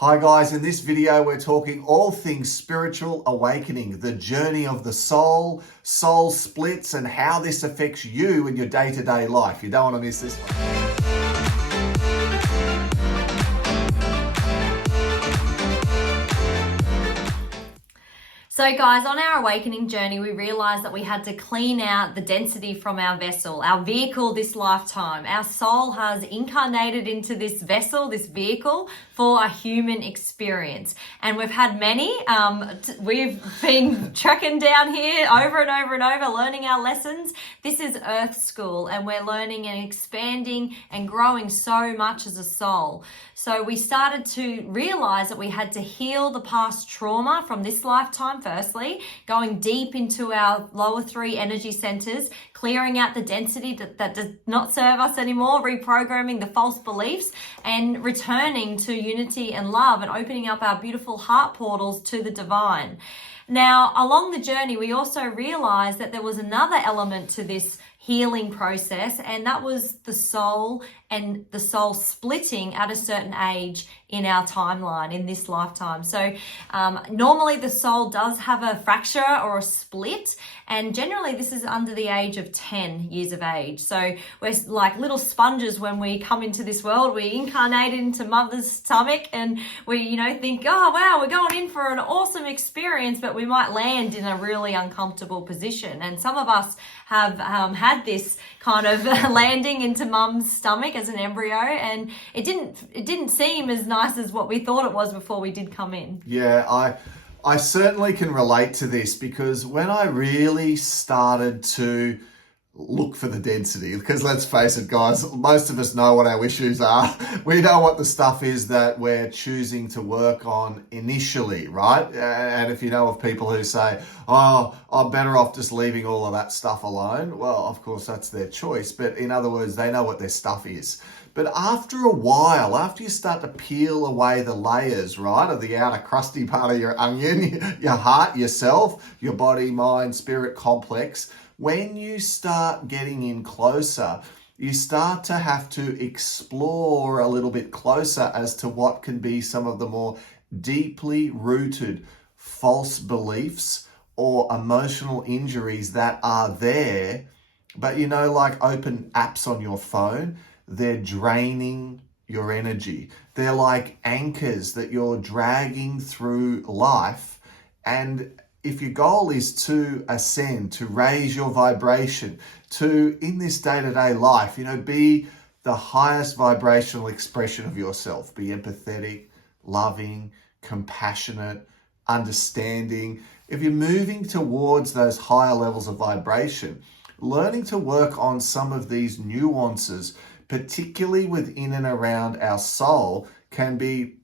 Hi guys, in this video we're talking all things spiritual awakening, the journey of the soul, soul splits, and how this affects you in your day-to-day life. You don't want to miss this one. So guys, on our awakening journey, we realized that we had to clean out the density from our vessel, our vehicle this lifetime. Our soul has incarnated into this vessel, this vehicle, for a human experience. And we've had many. We've been trekking down here over and over and over, learning our lessons. This is Earth School, and we're learning and expanding and growing so much as a soul. So we started to realize that we had to heal the past trauma from this lifetime, firstly, going deep into our lower three energy centers, clearing out the density that does not serve us anymore, reprogramming the false beliefs, and returning to unity and love and opening up our beautiful heart portals to the divine. Now, along the journey, we also realized that there was another element to this healing process, and that was the soul and the soul splitting at a certain age in our timeline in this lifetime. So normally the soul does have a fracture or a split, and generally this is under the age of 10 years of age. So we're like little sponges when we come into this world. We incarnate into mother's stomach and we, think, oh wow, we're going in for an awesome experience, but we might land in a really uncomfortable position. And some of us have had this kind of landing into mum's stomach as an embryo, and it didn't seem as nice as what we thought it was before we did come in. Yeah, I certainly can relate to this, because when I really started to look for the density, because let's face it guys, most of us know what our issues are. We know what the stuff is that we're choosing to work on initially, right? And if you know of people who say, oh, I'm better off just leaving all of that stuff alone, well, of course that's their choice, but in other words, they know what their stuff is. But after a while, after you start to peel away the layers, right, of the outer crusty part of your onion, your heart, yourself, your body, mind, spirit complex, when you start getting in closer, you start to have to explore a little bit closer as to what can be some of the more deeply rooted false beliefs or emotional injuries that are there. But like open apps on your phone, they're draining your energy. They're like anchors that you're dragging through life. And if your goal is to ascend, to raise your vibration, to, in this day-to-day life, be the highest vibrational expression of yourself, be empathetic, loving, compassionate, understanding. If you're moving towards those higher levels of vibration, learning to work on some of these nuances, particularly within and around our soul, can be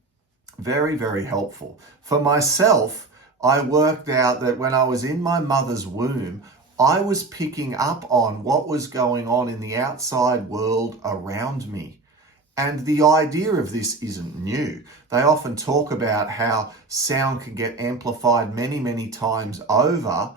very, very helpful. For myself, I worked out that when I was in my mother's womb, I was picking up on what was going on in the outside world around me. And the idea of this isn't new. They often talk about how sound can get amplified many, many times over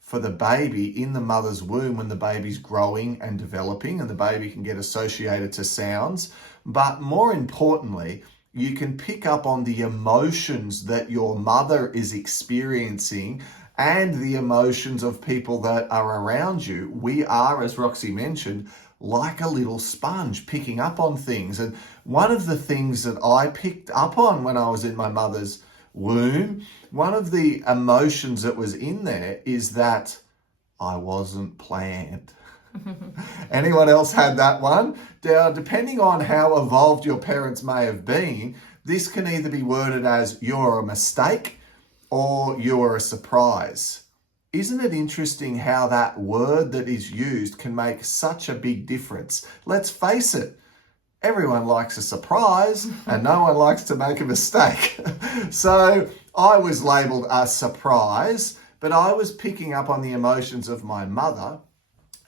for the baby in the mother's womb when the baby's growing and developing, and the baby can get associated to sounds. But more importantly, you can pick up on the emotions that your mother is experiencing and the emotions of people that are around you. We are, as Roxy mentioned, like a little sponge picking up on things. And one of the things that I picked up on when I was in my mother's womb, one of the emotions that was in there is that I wasn't planned. Anyone else had that one? Now, depending on how evolved your parents may have been, this can either be worded as you're a mistake or you're a surprise. Isn't it interesting how that word that is used can make such a big difference? Let's face it, everyone likes a surprise and no one likes to make a mistake. So I was labeled a surprise, but I was picking up on the emotions of my mother,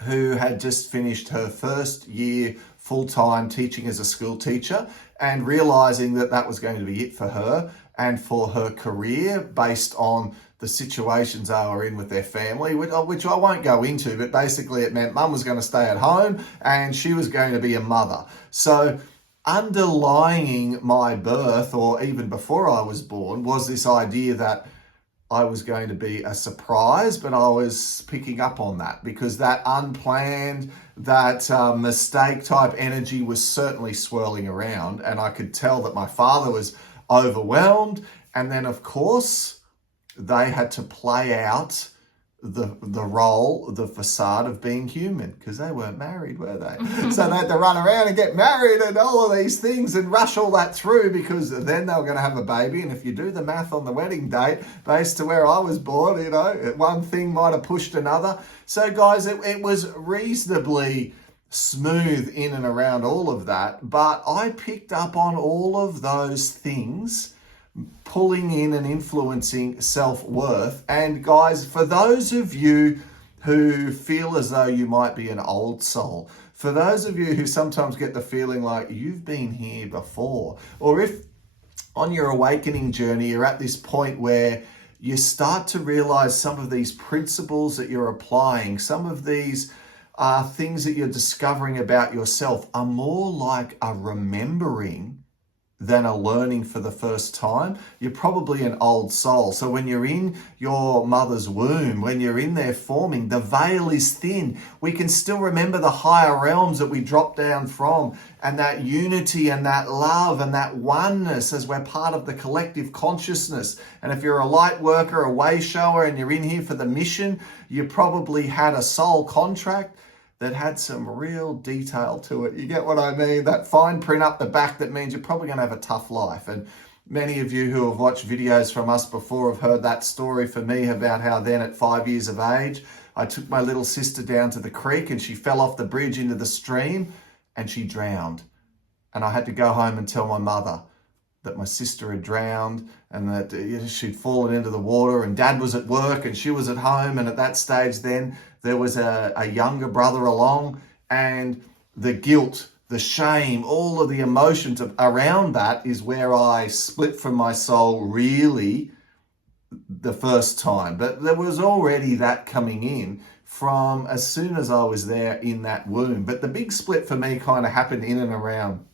who had just finished her first year full-time teaching as a school teacher, and realizing that that was going to be it for her and for her career based on the situations they were in with their family, which I won't go into, but basically it meant mum was going to stay at home and she was going to be a mother. So underlying my birth, or even before I was born, was this idea that I was going to be a surprise, but I was picking up on that because that unplanned, that mistake type energy was certainly swirling around, and I could tell that my father was overwhelmed. And then, of course, they had to play out the role, the facade of being human, because they weren't married, were they? So they had to run around and get married and all of these things and rush all that through, because then they were going to have a baby. And if you do the math on the wedding date based to where I was born, you know, one thing might have pushed another. So guys, it was reasonably smooth in and around all of that, but I picked up on all of those things pulling in and influencing self-worth. And guys, for those of you who feel as though you might be an old soul, for those of you who sometimes get the feeling like you've been here before, or if on your awakening journey you're at this point where you start to realize some of these principles that you're applying, some of these things that you're discovering about yourself are more like a remembering than a learning for the first time, you're probably an old soul. So when you're in your mother's womb, when you're in there forming, the veil is thin. We can still remember the higher realms that we dropped down from, and that unity and that love and that oneness as we're part of the collective consciousness. And if you're a light worker, a way shower, and you're in here for the mission, you probably had a soul contract that had some real detail to it. You get what I mean? That fine print up the back that means you're probably going to have a tough life. And many of you who have watched videos from us before have heard that story for me about how then at 5 years of age, I took my little sister down to the creek and she fell off the bridge into the stream and she drowned. And I had to go home and tell my mother that my sister had drowned and that she'd fallen into the water, and Dad was at work and she was at home. And at that stage then there was a younger brother along, and the guilt, the shame, all of the emotions around that is where I split from my soul really the first time. But there was already that coming in from as soon as I was there in that womb. But the big split for me kind of happened in and around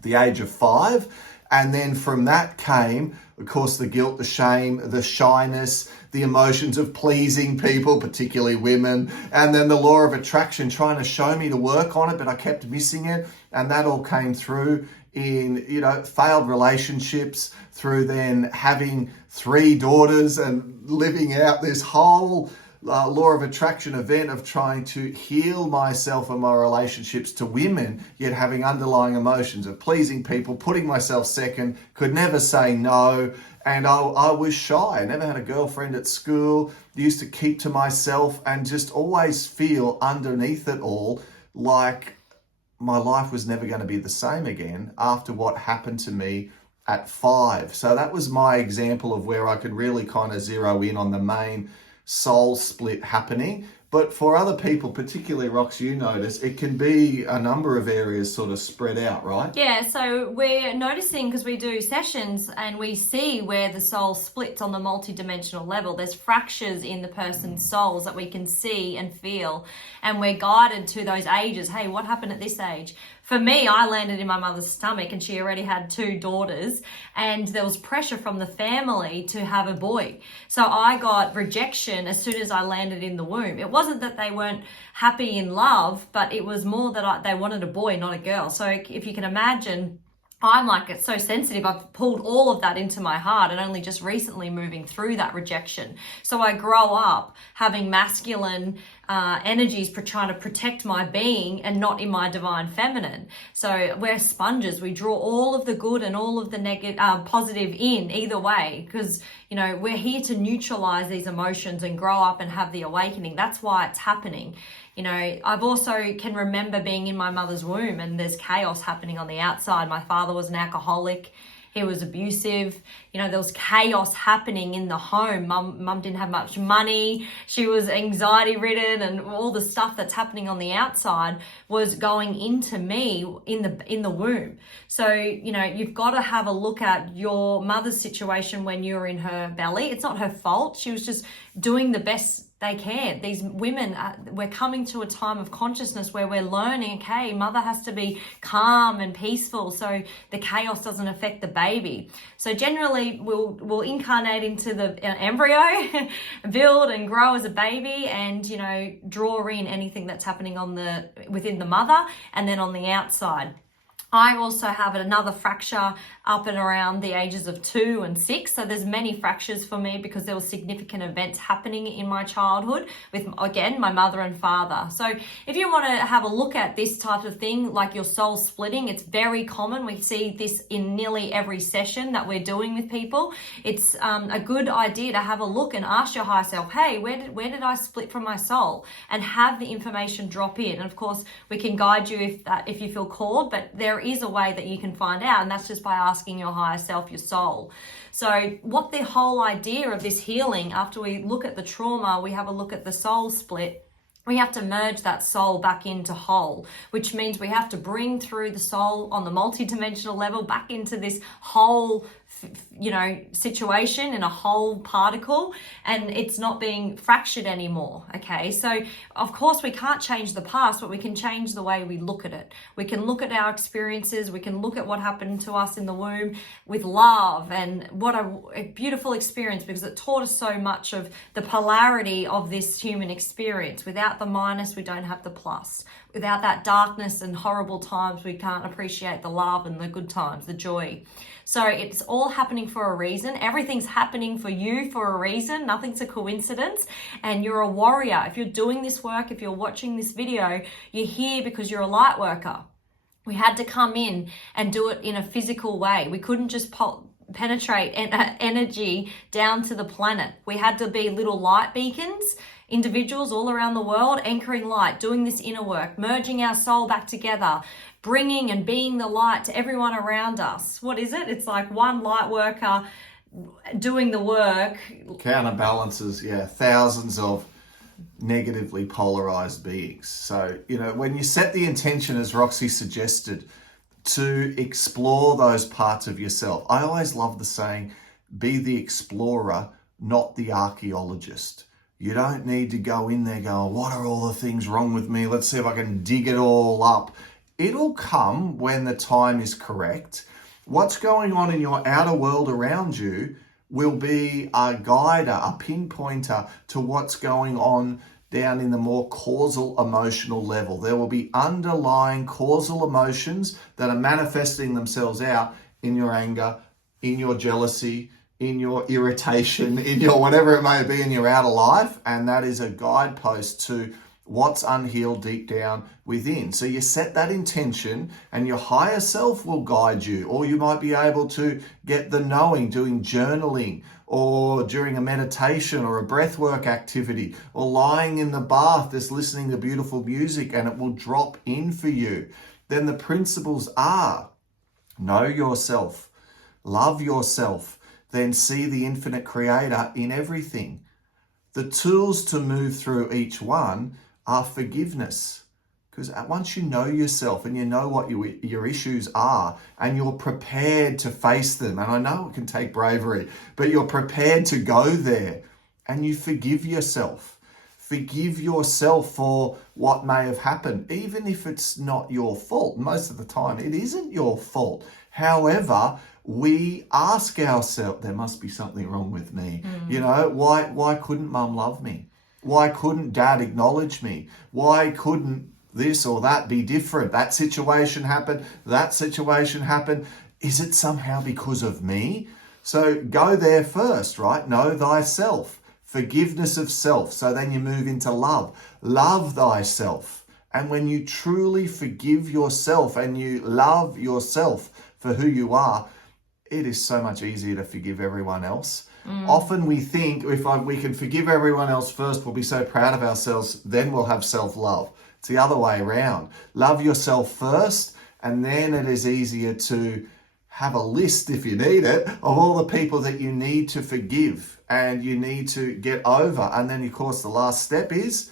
the age of 5. And then from that came, of course, the guilt, the shame, the shyness, the emotions of pleasing people, particularly women, and then the law of attraction trying to show me to work on it, but I kept missing it. And that all came through in, you know, failed relationships, through then having 3 daughters and living out this whole law of attraction event of trying to heal myself and my relationships to women, yet having underlying emotions of pleasing people, putting myself second, could never say no. And I was shy. I never had a girlfriend at school, used to keep to myself and just always feel underneath it all like my life was never going to be the same again after what happened to me at 5. So that was my example of where I could really kind of zero in on the main soul split happening. But for other people, particularly Rox, you notice it can be a number of areas sort of spread out, right? Yeah, so we're noticing, because we do sessions and we see where the soul splits on the multidimensional level. There's fractures in the person's souls that we can see and feel, and we're guided to those ages. Hey, what happened at this age? For me, I landed in my mother's stomach and she already had 2 daughters, and there was pressure from the family to have a boy. So I got rejection as soon as I landed in the womb. It wasn't that they weren't happy in love, but it was more that they wanted a boy, not a girl. So if you can imagine, I'm like, it's so sensitive. I've pulled all of that into my heart and only just recently moving through that rejection. So I grow up having masculine energies for trying to protect my being and not in my divine feminine. So we're sponges. We draw all of the good and all of the negative, positive in either way, because, you know, we're here to neutralize these emotions and grow up and have the awakening. That's why it's happening. You know, I've also can remember being in my mother's womb and there's chaos happening on the outside. My father was an alcoholic. He was abusive. You know, there was chaos happening in the home. Mum didn't have much money. She was anxiety ridden, and all the stuff that's happening on the outside was going into me in the womb. So, you know, you've got to have a look at your mother's situation when you were in her belly. It's not her fault. She was just doing the best They can't. These women, we're coming to a time of consciousness where we're learning, okay, mother has to be calm and peaceful so the chaos doesn't affect the baby. So generally, we'll incarnate into the embryo, build and grow as a baby, and, you know, draw in anything that's happening within the mother and then on the outside. I also have another fracture up and around the ages of 2 and 6. So there's many fractures for me because there were significant events happening in my childhood with, again, my mother and father. So if you want to have a look at this type of thing, like your soul splitting, it's very common. We see this in nearly every session that we're doing with people. It's a good idea to have a look and ask your higher self, hey, where did I split from my soul? And have the information drop in. And of course, we can guide you if you feel called, but there is a way that you can find out, and that's just by asking your higher self, your soul. So what the whole idea of this healing, after we look at the trauma, we have a look at the soul split. We have to merge that soul back into whole, which means we have to bring through the soul on the multidimensional level back into this whole, you know, situation in a whole particle, and it's not being fractured anymore. Okay, so of course we can't change the past, but we can change the way we look at it. We can look at our experiences, we can look at what happened to us in the womb with love, and what a beautiful experience, because it taught us so much of the polarity of this human experience. Without the minus, we don't have the plus. Without that darkness and horrible times, we can't appreciate the love and the good times, the joy. So it's all happening for a reason. Everything's happening for you for a reason. Nothing's a coincidence. And you're a warrior. If you're doing this work, if you're watching this video, you're here because you're a light worker. We had to come in and do it in a physical way. We couldn't just penetrate energy down to the planet. We had to be little light beacons, individuals all around the world, anchoring light, doing this inner work, merging our soul back together, bringing and being the light to everyone around us. What is it? It's like one light worker doing the work. Counterbalances, thousands of negatively polarized beings. So, you know, when you set the intention, as Roxy suggested, to explore those parts of yourself, I always love the saying, be the explorer, not the archaeologist. You don't need to go in there going, what are all the things wrong with me? Let's see if I can dig it all up. It'll come when the time is correct. What's going on in your outer world around you will be a guider, a pinpointer to what's going on down in the more causal emotional level. There will be underlying causal emotions that are manifesting themselves out in your anger, in your jealousy, in your irritation, in your whatever it may be in your outer life. And that is a guidepost to what's unhealed deep down within. So you set that intention and your higher self will guide you, or you might be able to get the knowing doing journaling, or during a meditation or a breathwork activity, or lying in the bath just listening to beautiful music, and it will drop in for you. Then the principles are: know yourself, love yourself, then see the infinite creator in everything. The tools to move through each one are forgiveness. Because once you know yourself and you know what your issues are, and you're prepared to face them, and I know it can take bravery, but you're prepared to go there, and you forgive yourself. Forgive yourself for what may have happened, even if it's not your fault. Most of the time, it isn't your fault. However, we ask ourselves, there must be something wrong with me. You know, why couldn't mum love me? Why couldn't dad acknowledge me? Why couldn't this or that be different? That situation happened, that situation happened. Is it somehow because of me? So go there first, right? Know thyself, forgiveness of self. So then you move into love. Love thyself. And when you truly forgive yourself and you love yourself for who you are, it is so much easier to forgive everyone else. Often we think we can forgive everyone else first, we'll be so proud of ourselves, then we'll have self-love. It's the other way around. Love yourself first, and then it is easier to have a list, if you need it, of all the people that you need to forgive and you need to get over. And then, of course, the last step is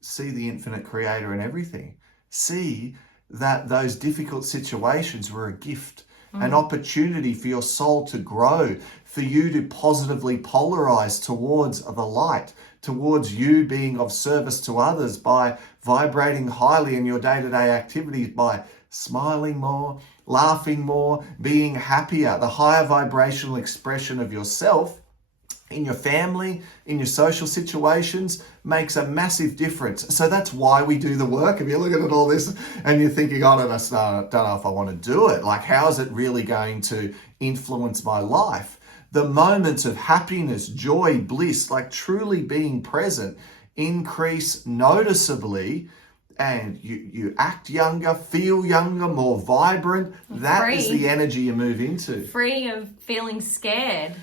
see the infinite creator in everything. See that those difficult situations were a gift, an opportunity for your soul to grow, for you to positively polarize towards the light, towards you being of service to others by vibrating highly in your day-to-day activities, by smiling more, laughing more, being happier. The higher vibrational expression of yourself in your family, in your social situations, makes a massive difference. So that's why we do the work. If you're looking at all this and you're thinking, I don't know if I want to do it, like how is it really going to influence my life? The moments of happiness, joy, bliss, like truly being present, increase noticeably, and you act younger, feel younger, more vibrant. That is the energy you move into. Free of feeling scared.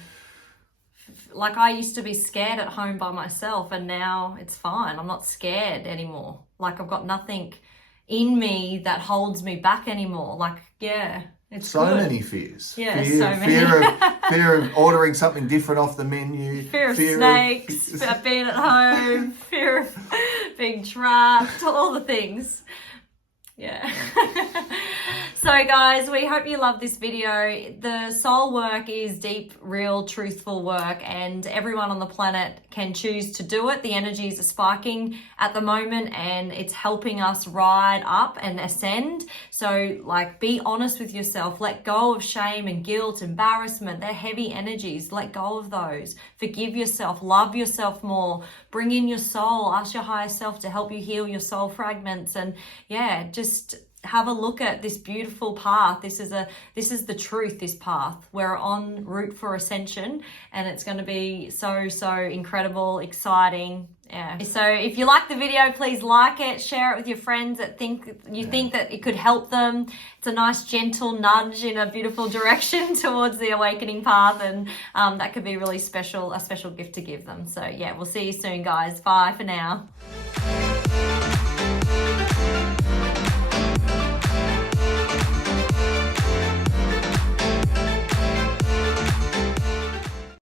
Like I used to be scared at home by myself, and now it's fine. I'm not scared anymore. Like I've got nothing in me that holds me back anymore. Like, yeah, it's so good. Many fears. Yeah, so many. Fear of ordering something different off the menu. Fear of snakes, fear of being at home, fear of being trapped, all the things. Yeah. So guys, we hope you love this video. The soul work is deep, real, truthful work, and everyone on the planet can choose to do it. The energies are spiking at the moment and it's helping us ride up and ascend. So like, be honest with yourself. Let go of shame and guilt, embarrassment. They're heavy energies. Let go of those. Forgive yourself. Love yourself more. Bring in your soul. Ask your higher self to help you heal your soul fragments. And yeah, just have a look at this beautiful path. This is the truth, this path. We're en route for ascension, and it's going to be so incredible, exciting. Yeah. So if you like the video, please like it, share it with your friends that think that it could help them. It's a nice gentle nudge in a beautiful direction towards the awakening path, and that could be really special, a special gift to give them. So yeah, we'll see you soon, guys. Bye for now.